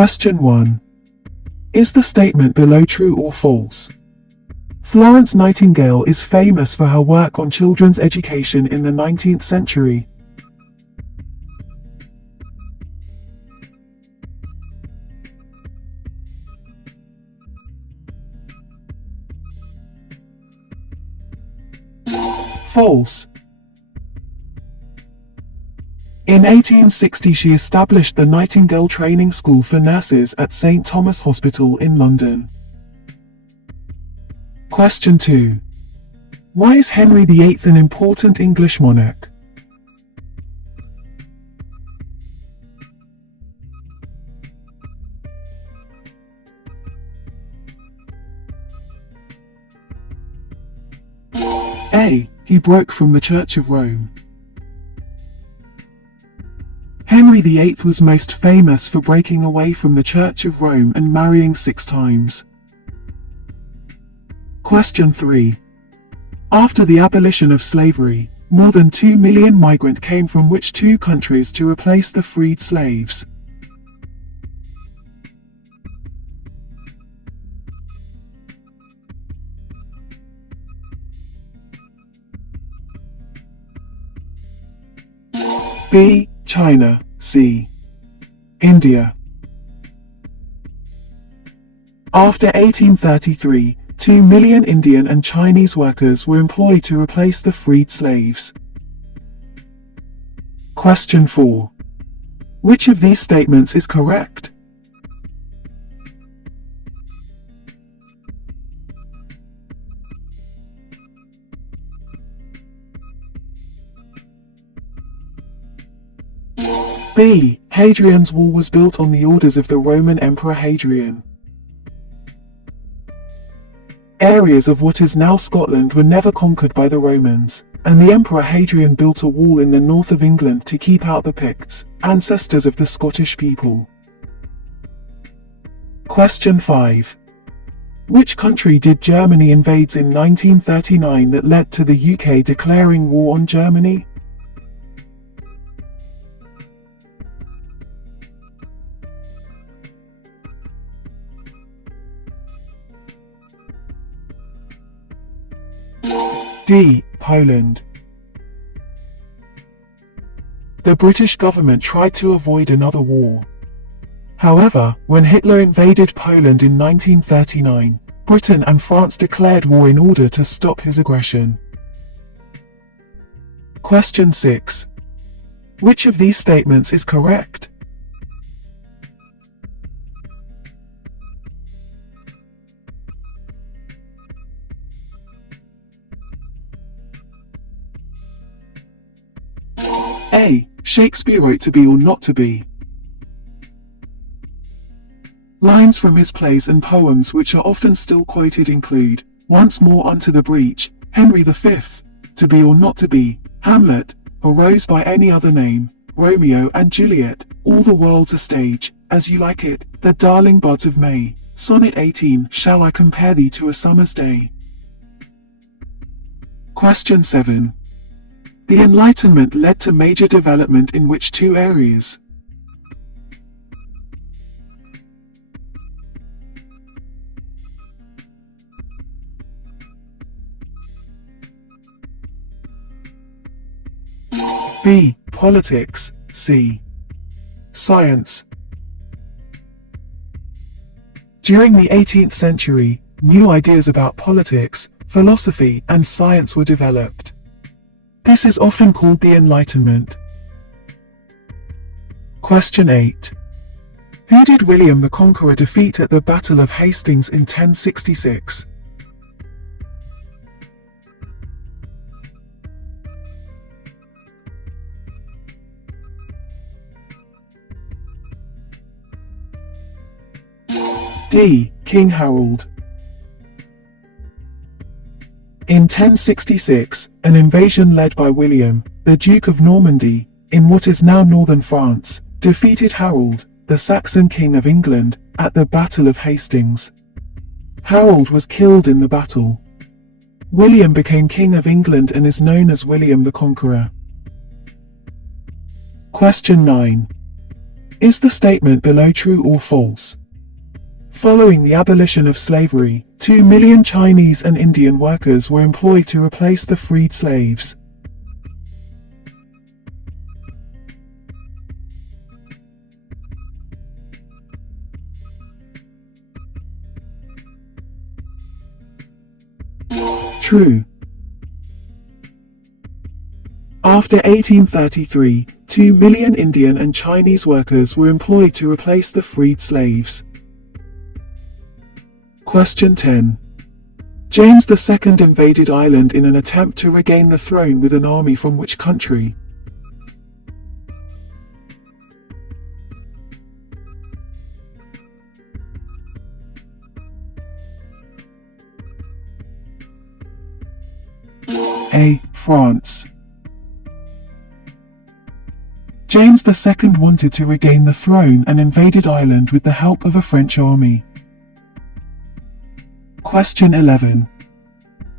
Question 1. Is the statement below true or false? Florence Nightingale is famous for her work on children's education in the 19th century. False. In 1860 she established the Nightingale Training School for Nurses at St Thomas Hospital in London. Question 2. Why is Henry VIII an important English monarch? A. He broke from the Church of Rome. Henry VIII was most famous for breaking away from the Church of Rome and marrying 6 times. Question 3. After the abolition of slavery, more than 2 million migrants came from which 2 countries to replace the freed slaves? B. China. C. India. After 1833, 2 million Indian and Chinese workers were employed to replace the freed slaves. Question 4. Which of these statements is correct? B. Hadrian's Wall was built on the orders of the Roman Emperor Hadrian. Areas of what is now Scotland were never conquered by the Romans, and the Emperor Hadrian built a wall in the north of England to keep out the Picts, ancestors of the Scottish people. Question 5. Which country did Germany invade in 1939 that led to the UK declaring war on Germany? D. Poland. The British government tried to avoid another war. However, when Hitler invaded Poland in 1939, Britain and France declared war in order to stop his aggression. Question 6. Which of these statements is correct? A. Shakespeare wrote To Be or Not to Be. Lines from his plays and poems which are often still quoted include Once More Unto the Breach, Henry V, To Be or Not to Be, Hamlet, A Rose by Any Other Name, Romeo and Juliet, All the World's a Stage, As You Like It, The Darling Buds of May, Sonnet 18, Shall I Compare Thee to a Summer's Day? Question 7. The Enlightenment led to major development in which 2 areas? B. Politics. C. Science. During the 18th century, new ideas about politics, philosophy, and science were developed. This is often called the Enlightenment. Question 8. Who did William the Conqueror defeat at the Battle of Hastings in 1066? D. King Harold. In 1066, an invasion led by William, the Duke of Normandy, in what is now northern France, defeated Harold, the Saxon King of England, at the Battle of Hastings. Harold was killed in the battle. William became King of England and is known as William the Conqueror. Question 9. Is the statement below true or false? Following the abolition of slavery, 2 million Chinese and Indian workers were employed to replace the freed slaves. True. After 1833, 2 million Indian and Chinese workers were employed to replace the freed slaves. Question 10. James II invaded Ireland in an attempt to regain the throne with an army from which country? A. France. James II wanted to regain the throne and invaded Ireland with the help of a French army. Question 11.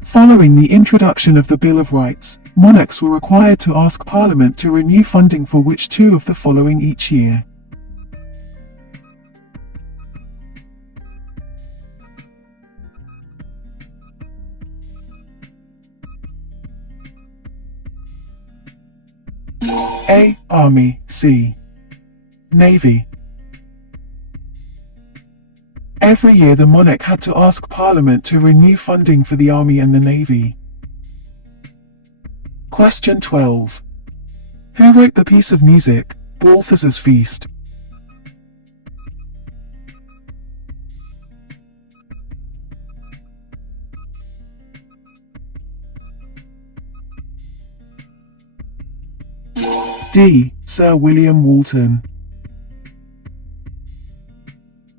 Following the introduction of the Bill of Rights, monarchs were required to ask Parliament to renew funding for which two of the following each year? A. Army. C. Navy. Every year the monarch had to ask Parliament to renew funding for the Army and the Navy. Question 12. Who wrote the piece of music, Balthazar's Feast? D. Sir William Walton.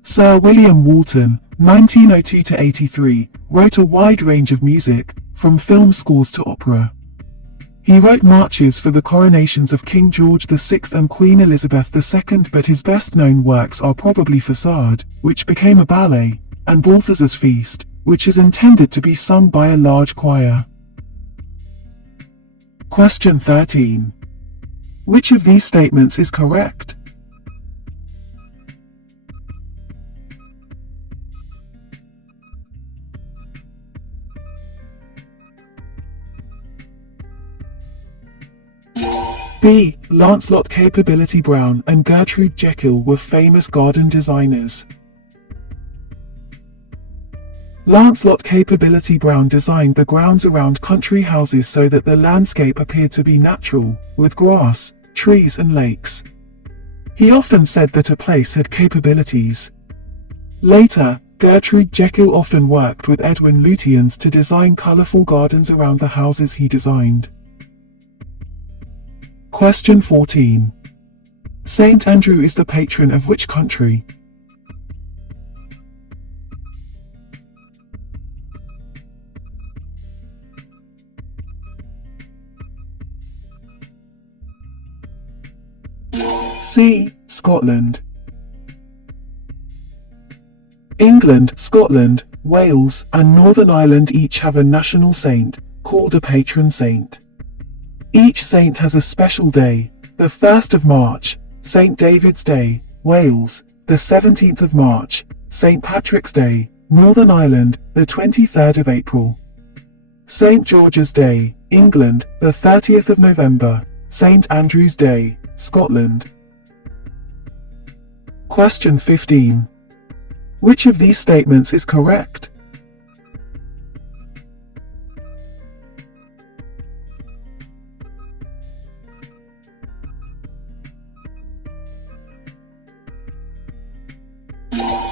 Sir William Walton, 1902–83, wrote a wide range of music, from film scores to opera. He wrote marches for the coronations of King George VI and Queen Elizabeth II, but his best-known works are probably Façade, which became a ballet, and Balthazar's Feast, which is intended to be sung by a large choir. Question 13. Which of these statements is correct? B. Lancelot Capability Brown and Gertrude Jekyll were famous garden designers. Lancelot Capability Brown designed the grounds around country houses so that the landscape appeared to be natural, with grass, trees and lakes. He often said that a place had capabilities. Later, Gertrude Jekyll often worked with Edwin Lutyens to design colourful gardens around the houses he designed. Question 14. Saint Andrew is the patron of which country? C. Scotland. England, Scotland, Wales, and Northern Ireland each have a national saint, called a patron saint. Each saint has a special day: the 1st of March, St. David's Day, Wales; the 17th of March, St. Patrick's Day, Northern Ireland; the 23rd of April, St. George's Day, England; the 30th of November, St. Andrew's Day, Scotland. Question 15. Which of these statements is correct?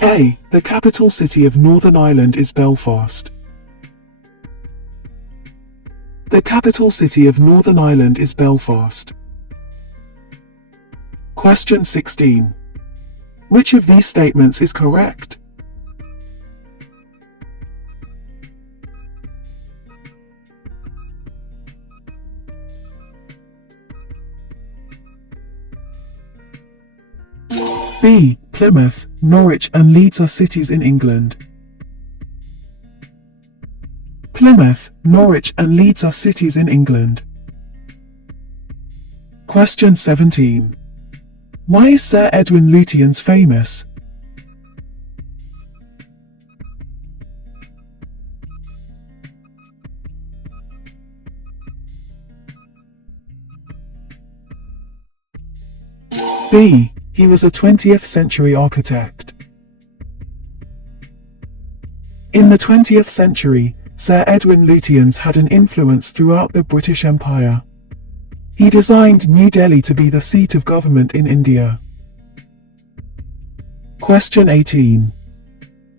A. The capital city of Northern Ireland is Belfast. The capital city of Northern Ireland is Belfast. Question 16. Which of these statements is correct? B. Plymouth, Norwich and Leeds are cities in England. Plymouth, Norwich and Leeds are cities in England. Question 17. Why is Sir Edwin Lutyens famous? B. He was a 20th century architect. In the 20th century, Sir Edwin Lutyens had an influence throughout the British Empire. He designed New Delhi to be the seat of government in India. Question 18.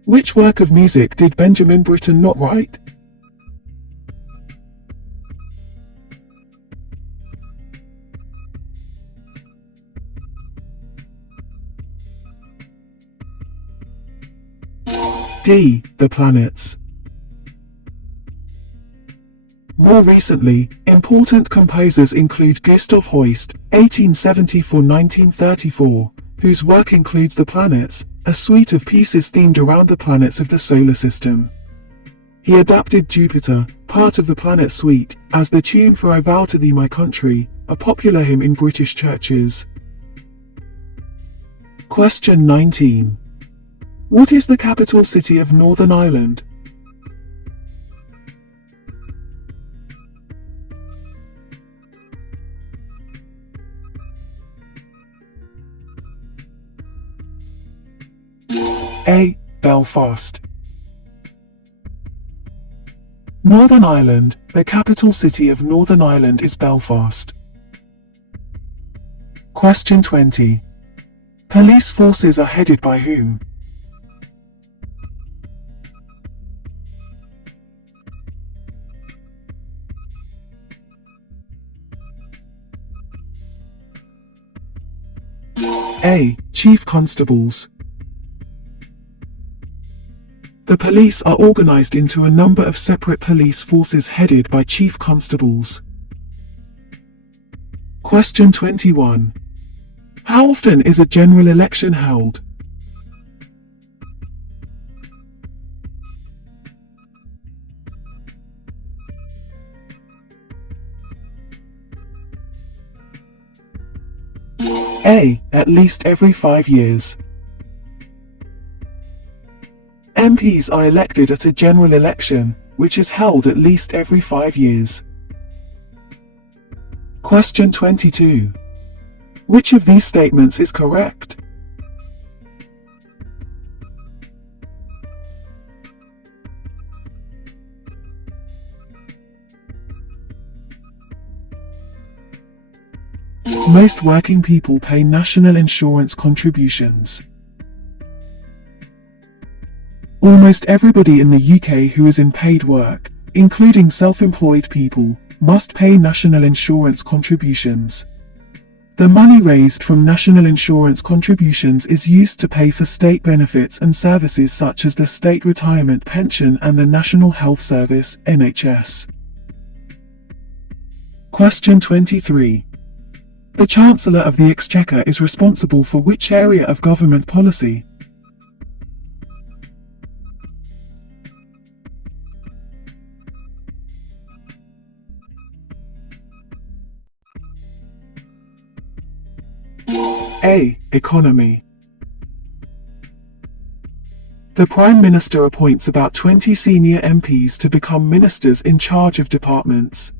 Which work of music did Benjamin Britten not write? D. The Planets. More recently, important composers include Gustav Holst, 1874–1934, whose work includes The Planets, a suite of pieces themed around the planets of the solar system. He adapted Jupiter, part of the Planet Suite, as the tune for I Vow to Thee My Country, a popular hymn in British churches. Question 19. What is the capital city of Northern Ireland? A. Belfast. Northern Ireland, the capital city of Northern Ireland is Belfast. Question 20. Police forces are headed by whom? A. Chief Constables. The police are organised into a number of separate police forces headed by chief constables. Question 21. How often is a general election held? A. At least every 5 years. MPs are elected at a general election, which is held at least every 5 years. Question 22. Which of these statements is correct? Most working people pay national insurance contributions. Almost everybody in the UK who is in paid work, including self-employed people, must pay national insurance contributions. The money raised from national insurance contributions is used to pay for state benefits and services such as the State Retirement Pension and the National Health Service, NHS. Question 23. The Chancellor of the Exchequer is responsible for which area of government policy? A. Economy. The Prime Minister appoints about 20 senior MPs to become ministers in charge of departments.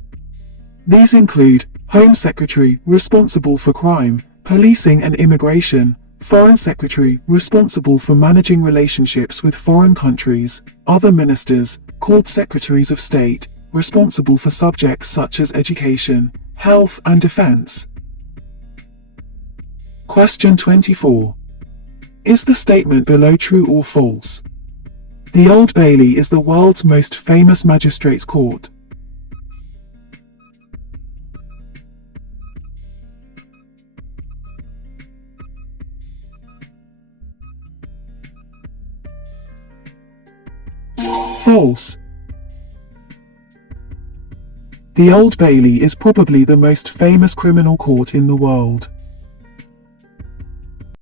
These include Home Secretary, responsible for crime, policing and immigration; Foreign Secretary, responsible for managing relationships with foreign countries; other ministers, called Secretaries of State, responsible for subjects such as education, health and defense. Question 24. Is the statement below true or false? The Old Bailey is the world's most famous magistrates' court. False. The Old Bailey is probably the most famous criminal court in the world.